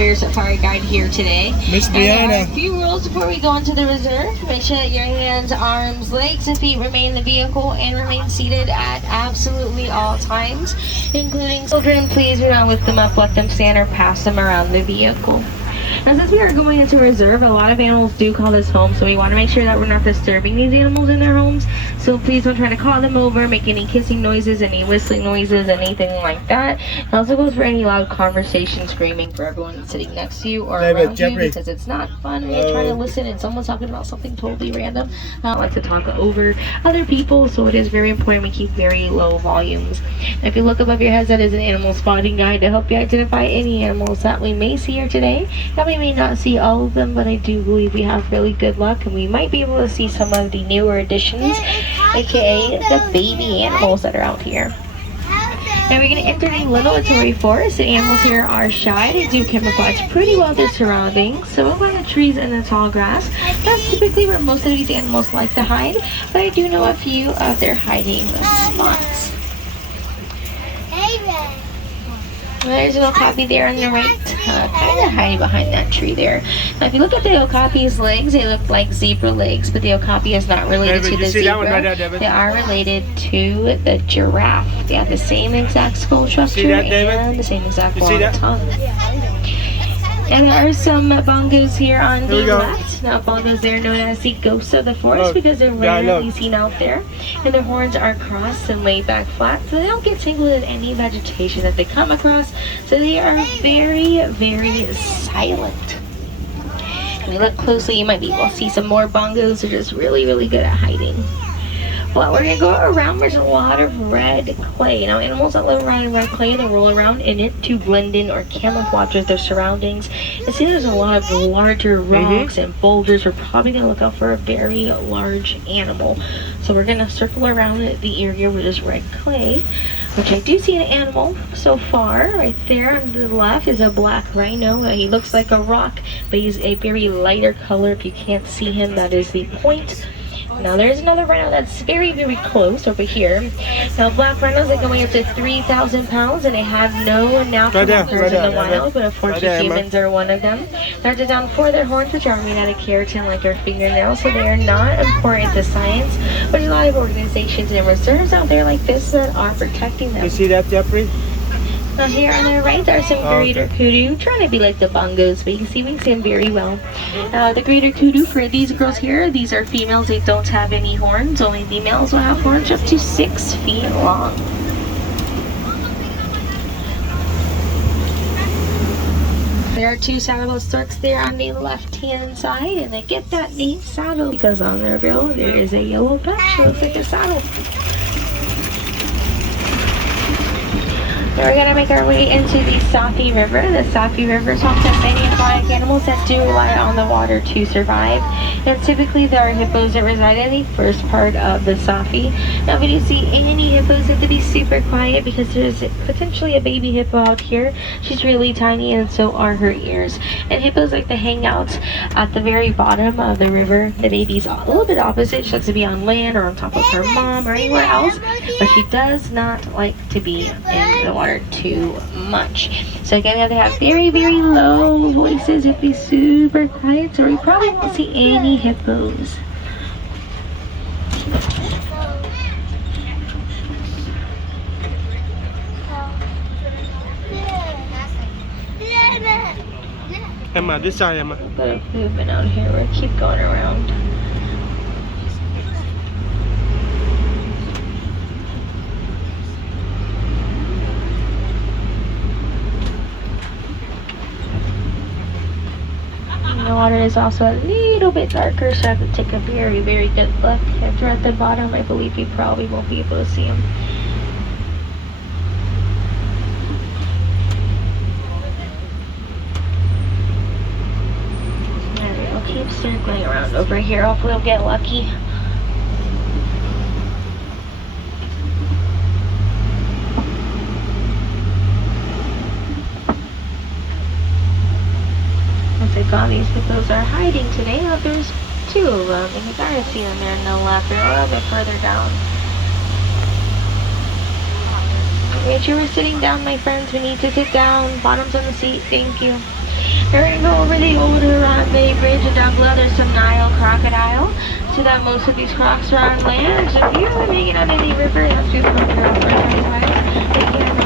Your safari guide here today. Miss Brianna. A few rules before we go into the reserve. Make sure that your hands, arms, legs, and feet remain in the vehicle and remain seated at absolutely all times, including children. Please do not lift them up, let them stand, or pass them around the vehicle. Now, since we are going into reserve, a lot of animals do call this home, so we want to make sure that we're not disturbing these animals in their homes. So please don't try to call them over, make any kissing noises, any whistling noises, anything like that. It also goes for any loud conversation, screaming for everyone sitting next to you or around you, because it's not fun when you're trying to listen and someone's talking about something totally random. I don't like to talk over other people, so it is very important we keep very low volumes. If you look above your heads, that is an animal spotting guide to help you identify any animals that we may see here today. Now, we may not see all of them, but I do believe we have really good luck, and we might be able to see some of the newer additions, aka the baby animals that are out here. Now we're going to enter the Little Ituri Forest. The animals here are shy. They do camouflage pretty well their surroundings. So up on the trees and the tall grass, that's typically where most of these animals like to hide, but I do know a few of their hiding spots. There's an okapi there on the right, kind of hiding behind that tree there. Now, if you look at the okapi's legs, they look like zebra legs, but the okapi is not related to the zebra. They are related to the giraffe. They have the same exact skull structure and the same exact long tongue. And there are some bongos here on the left. Now, bongos, they're known as the ghosts of the forest because they're rarely seen out there. And their horns are crossed and laid back flat, so they don't get tangled in any vegetation that they come across. So they are very, very silent. If you look closely, you might be able to see some more bongos. They're just really, really good at hiding. Well, we're going to go around. There's a lot of red clay. Now, animals that live around in red clay, they roll around in it to blend in or camouflage with their surroundings. And see, there's a lot of larger rocks and boulders. We're probably going to look out for a very large animal. So we're going to circle around the area where there's red clay, which I do see an animal so far. Right there on the left is a black rhino. He looks like a rock, but he's a very lighter color. If you can't see him, that is the point. Now there's another rhino that's very, very close over here. Now black rhinos, they can weigh up to 3,000 pounds, and they have no natural markers in the wild, but unfortunately humans are one of them. They're down for their horns, which are made out of keratin like our fingernails, so they are not important to science, but there's a lot of organizations and reserves out there like this that are protecting them. You see that, Jeffrey? Now here on the right are some greater kudu, trying to be like the bongos, but you can see we see them very well. The greater kudu, for these girls here, these are females. They don't have any horns. Only the males will have horns up to 6 feet long. There are 2 saddlebow storks there on the left-hand side, and they get that name saddle because on their bill there is a yellow patch that looks like a saddle. We're going to make our way into the Safi River. The Safi River is home to many aquatic animals that do rely on the water to survive. And typically there are hippos that reside in the first part of the Safi. Now if you see any hippos, you have to be super quiet because there's potentially a baby hippo out here. She's really tiny and so are her ears. And hippos like to hang out at the very bottom of the river. The baby's a little bit opposite. She likes to be on land or on top of her mom or anywhere else. But she does not like to be in the water too much. So again, we have to have very, very low voices. You have to be super quiet, so we probably won't see any hippos. Emma, this side, Emma. A bit of movement out here. We'll keep going around. The water is also a little bit darker, so I have to take a very, very good look. If you're at the bottom, I believe you probably won't be able to see them. Alright, we'll keep circling around over here. Hopefully we'll get lucky. All these hippos are hiding today. Now there's 2 of them, and you gotta see them there in the left. They're a little bit further down. Make sure we're sitting down, my friends. We need to sit down. Bottoms on the seat. Thank you. We're going to go over the old Harambe Bridge, and down below there's some Nile crocodile. So that most of these crocs are on land. So if you're hanging out in the river, that's beautiful. You're off for 20 miles. They can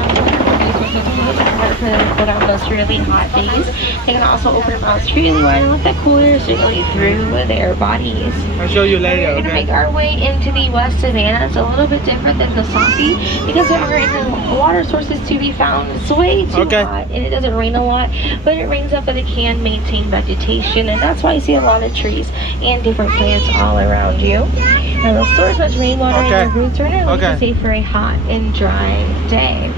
for them to go down those really hot days. They can also open their mouths really wide and let that cool air circulate through their bodies. I'll show you later. We're going to make our way into the West Savannah. It's a little bit different than the Safi because there aren't water sources to be found. It's way too hot and it doesn't rain a lot, but it rains up, but it can maintain vegetation, and that's why you see a lot of trees and different plants all around you. Now they'll store as much rainwater in your roots are really safe for a hot and dry day.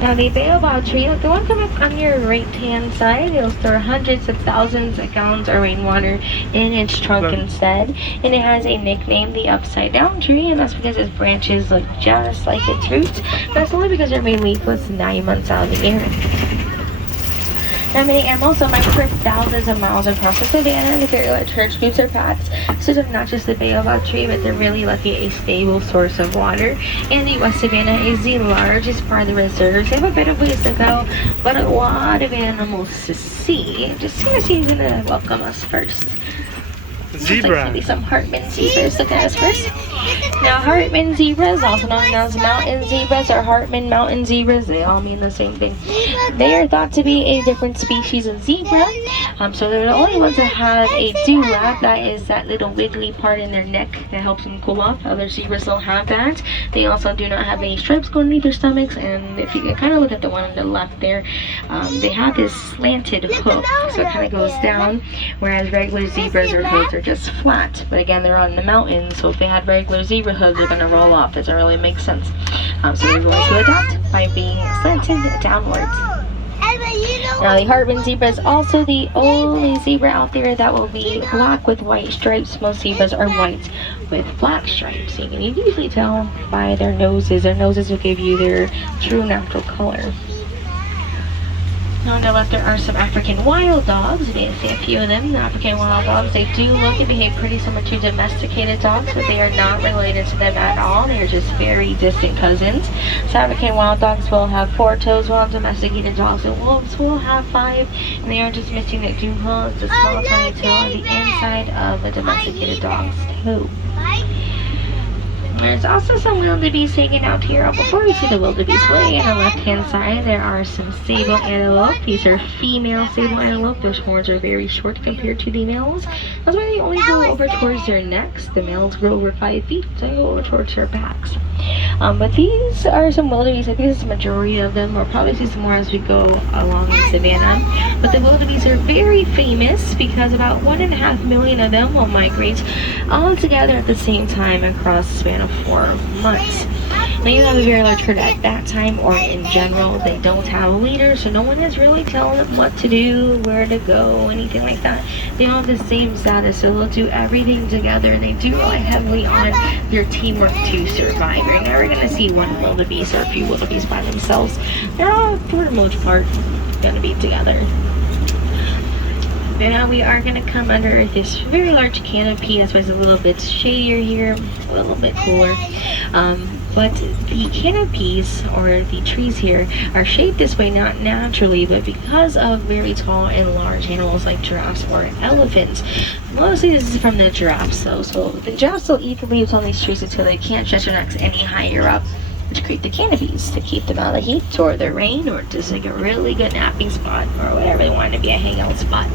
Now the baobab tree, the one coming on your right hand side, it'll store hundreds of thousands of gallons of rainwater in its trunk instead. And it has a nickname, the upside down tree, and that's because its branches look just like its roots. That's only because they're made leafless 9 months out of the year. Now many animals might for thousands of miles across the savannah with their church groups or packs. So they're not just the baobab tree, but they're really lucky a stable source of water. And the West Savannah is the largest part of the reserves. They have a bit of ways to go, but a lot of animals to see. Just gonna see who's gonna welcome us first. Zebra. Like maybe some Hartman zebras. Look at us first. Now Hartman zebras, also known as mountain zebras or Hartman mountain zebras, they all mean the same thing. They are thought to be a different species of zebra. So they're the only ones that have a dewlap, that is that little wiggly part in their neck that helps them cool off. Other zebras don't have that. They also do not have any stripes going underneath their stomachs, and if you can kind of look at the one on the left there, they have this slanted hook, so it kind of goes down, whereas regular zebras or hooves are just flat. But again, they're on the mountain, so if they had regular zebra hooves, they're going to roll off. Doesn't really make sense. So they're going to adapt by being slanted downwards. Now the Hartman zebra is also the only zebra out there that will be black with white stripes. Most zebras are white with black stripes. You can usually tell by their noses. Their noses will give you their true natural color. Now on the left there are some African wild dogs. You may see a few of them. The African wild dogs, they do look and behave pretty similar to domesticated dogs, but they are not related to them at all. They are just very distant cousins. So African wild dogs will have 4 toes, while domesticated dogs and wolves will have 5. And they are just missing the dew hooves, the small tiny toe on the inside of a domesticated dog's toe. There's also some wildebeest hanging out here. Before we see the wildebeest, way on the left-hand side, there are some sable antelope. These are female sable antelope. Those horns are very short compared to the males. That's why they only go over towards their necks. The males grow over 5 feet, so they go over towards their backs. But these are some wildebeest. I think this is the majority of them. We'll probably see some more as we go along the savannah. But the wildebeest are very famous because about 1.5 million of them will migrate all together at the same time across the span of 4 months. Now you have a very large herd at that time, or in general. They don't have a leader, so no one is really telling them what to do, where to go, anything like that. They all have the same status, so they'll do everything together, and they do rely heavily on their teamwork to survive. You're never going to see one wildebeest or a few wildebeest by themselves. They're all, for the most part, going to be together. Now we are going to come under this very large canopy. That's why it's a little bit shadier here, a little bit cooler. But the canopies, or the trees here, are shaped this way not naturally, but because of very tall and large animals like giraffes or elephants. Mostly this is from the giraffes though. So the giraffes will eat the leaves on these trees until they can't stretch their necks any higher up, which create the canopies to keep them out of the heat or the rain, or just like a really good napping spot, or whatever they want to be, a hangout spot.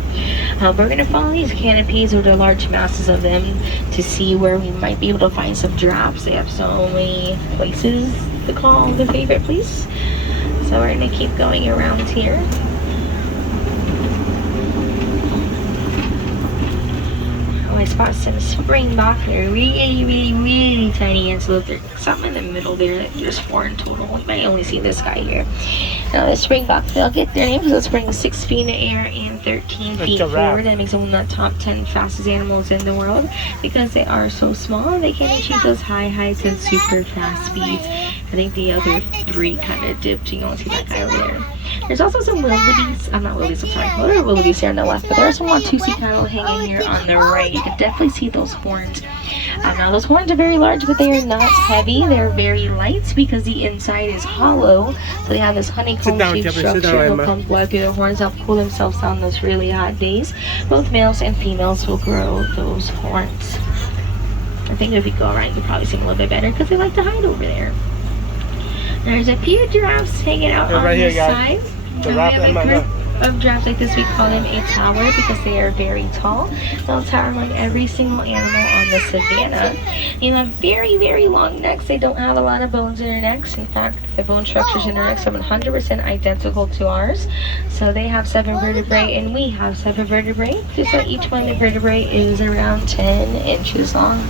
We're going to follow these canopies with the large masses of them to see where we might be able to find some giraffes. They have so many places to call their favorite place. So we're going to keep going around here. I spot some springbok. They're really tiny antelope. There's something in the middle there. There's 4 in total. We might only see this guy here. Now the springbok, they'll get their names. They'll spring 6 feet in the air and 13 feet forward. That makes them one of the top 10 fastest animals in the world because they are so small. They can achieve those high heights and super fast speeds. I think the other 3 kind of dipped. You don't see that guy over there. There's also some wildebeest. I'm not wildebeest, I'm sorry. What are wildebeest here on the left? But there are some Watusi cattle hanging here on the right. You can definitely see those horns. Now those horns are very large, but they are not heavy. They're very light because the inside is hollow. So they have this honeycomb shaped structure. They'll pump blood through their horns, help cool themselves on those really hot days. Both males and females will grow those horns. I think if you go around, you can probably see them a little bit better because they like to hide over there. There's a few giraffes hanging out on the side. Of giraffes like this, we call them a tower because they are very tall. They'll tower among every single animal on the savannah. They have very, very long necks. They don't have a lot of bones in their necks. In fact, the bone structures in their necks are 100% identical to ours. So they have 7 vertebrae and we have 7 vertebrae. Just like each one of the vertebrae is around 10 inches long.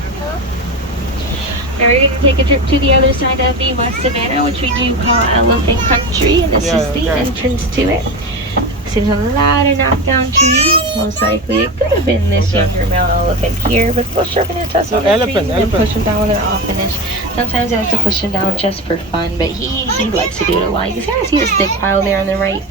Now we're going to take a trip to the other side of the West Savannah, which we do call Elephant Country, and this is the entrance to it. There's a lot of knockdown trees. Most likely it could have been this younger male elephant here, but they'll sharpen their tusks on the trees and push them down when they're all finished. Sometimes they like to push them down just for fun, but he likes to do it a lot. You can kind of see the stick pile there on the right.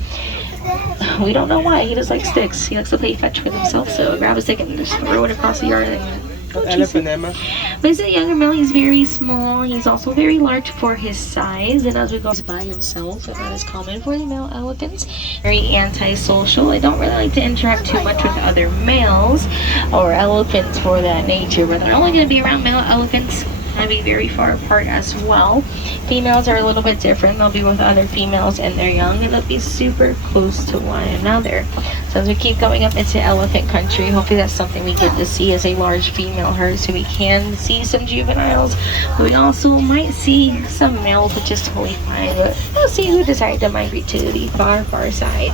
We don't know why. He just likes sticks. He likes to play fetch with himself, so grab a stick and just throw it across the yard and elephant, Emma. But he's a younger male. He's very small. He's also very large for his size. And as we go, he's by himself. And that is common for the male elephants. Very antisocial. They don't really like to interact too much with other males or elephants for that nature. But they're only going to be around male elephants. And be very far apart as well. Females are a little bit different. They'll be with other females and they're young and they'll be super close to one another. So as we keep going up into elephant country, hopefully that's something we get to see as a large female herd, so we can see some juveniles. But we also might see some males, which is totally fine. But we'll see who decides to migrate to the far, far side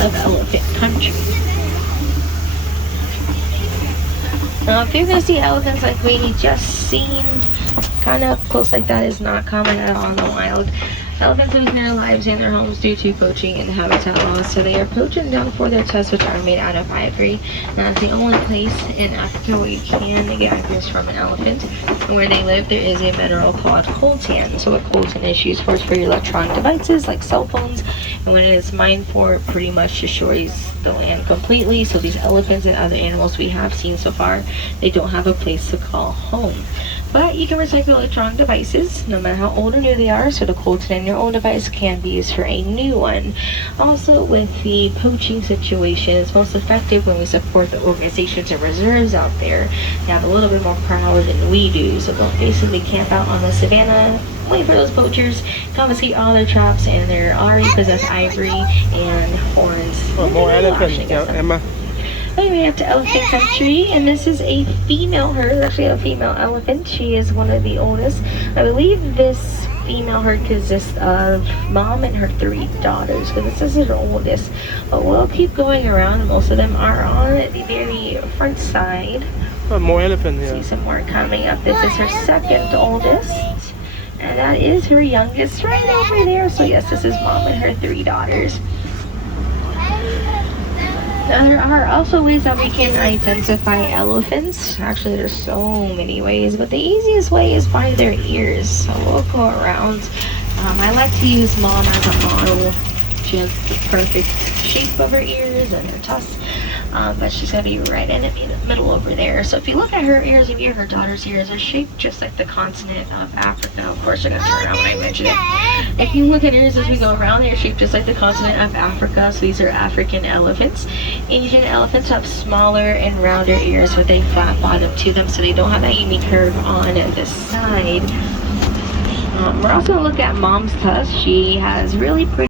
of elephant country. Now if you're going to see elephants like we just seen, kind of close like that is not common at all in the wild. Elephants lose their lives and their homes due to poaching and habitat loss, so they are poaching down for their tusks, which are made out of ivory. That's the only place in Africa where you can get ivory from an elephant. And where they live, there is a mineral called coltan. So what coltan is used for is for your electronic devices like cell phones, and when it is mined for, it pretty much destroys the land completely. So these elephants and other animals we have seen so far, they don't have a place to call home. But you can recycle electronic devices, no matter how old or new they are, so the coltan in your old device can be used for a new one. Also, with the poaching situation, it's most effective when we support the organizations and reserves out there. They have a little bit more power than we do, so they'll basically camp out on the savannah, wait for those poachers, confiscate all their traps and their already possessed ivory and horns. Well, more elephants, Emma. Anyway, up to elephant country, and this is a female herd. It's actually a female elephant. She is one of the oldest. I believe this female herd consists of mom and her 3 daughters, because this is her oldest. But we'll keep going around. Most of them are on the very front side. Oh, more elephants here. See some more coming up. This is her 2nd oldest, and that is her youngest right over there. So yes, this is mom and her 3 daughters. Now, there are also ways that we can identify elephants. Actually, there's so many ways, but the easiest way is by their ears. So we'll go around. I like to use mom as a model. She has the perfect shape of her ears and her tusks, but she's going to be right in the middle over there. So if you look at her ears, her daughter's ears are shaped just like the continent of Africa. Of course, they're going to turn around when I mention it. If you look at ears as we go around, they're shaped just like the continent of Africa. So these are African elephants. Asian elephants have smaller and rounder ears with a flat bottom to them, so they don't have that unique curve on the side. We're also going to look at mom's tusk. She has really pretty